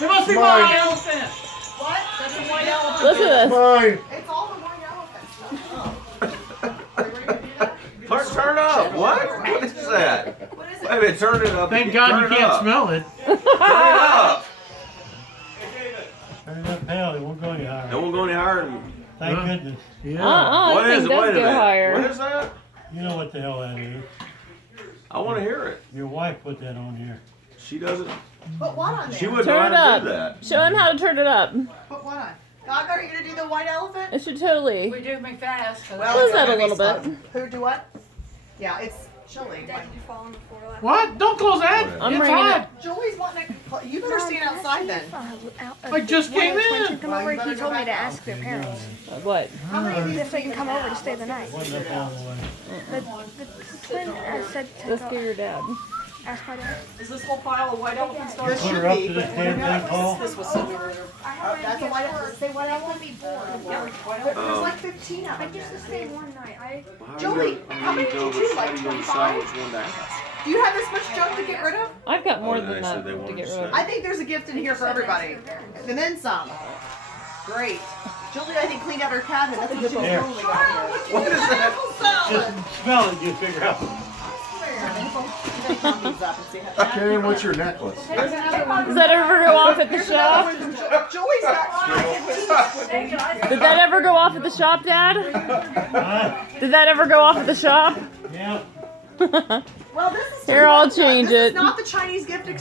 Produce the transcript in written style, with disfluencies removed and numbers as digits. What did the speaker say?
It must be Mine. my elephant. What? That's a white elephant. Listen to this. Mine. It's all the white elephants. Are you ready to do that? Turn up. What? What is that? What is Wait it? a minute, turn it up. Thank God Turn you it can't up. smell it. Turn it up. Turn it up hell, it won't go any higher. It won't go any higher than... Thank Huh? goodness. Yeah. What That is thing it? Wait does a go minute. higher. What is that? You know what the hell that is. I want to hear it. Your wife put that on here. She doesn't. Put what on there? She wouldn't Turn it know how to up. do that. Show him how to turn it up. Put what on? Gaga, are you going to do the white elephant? It should totally. We do me fast. Well, Close it's that a gonna be little bit. slow. Who do what? Yeah, it's chilly. Dad, did you fall on the floor last What? Don't close that. I'm It's bringing hot. Julie's wanting to. You better stand outside then. I just came in. Come over, he told me to ask their parents What? How many of these if they can come over to stay the night. Wasn't up all the way. The twin said Let's to get your dad. ask my dad. Is this whole pile of white elephant You stars? put her up to this damn thing, Paul? This was so that's a white elephant. Say white elephant. There's like 15 of them. Just to stay one night. Julie, how many did you do? Like 25? Do you have this much junk to get rid of? I've got more Oh, than they that said they to wanted get to rid of. I think there's a gift in here for everybody. And then some. Great. Julie, I think, cleaned out her cabinet. That's what she was Here. only got. What is that? Just smell it, you figure out. Karen, what's your necklace? There's another one. Does that ever go off at the shop? Julie's got 15. Did that ever go off at the shop, Dad? Huh? Did that ever go off at the shop? Yeah. Well, this is Here, I'll change this it. is not the Chinese gift exchange.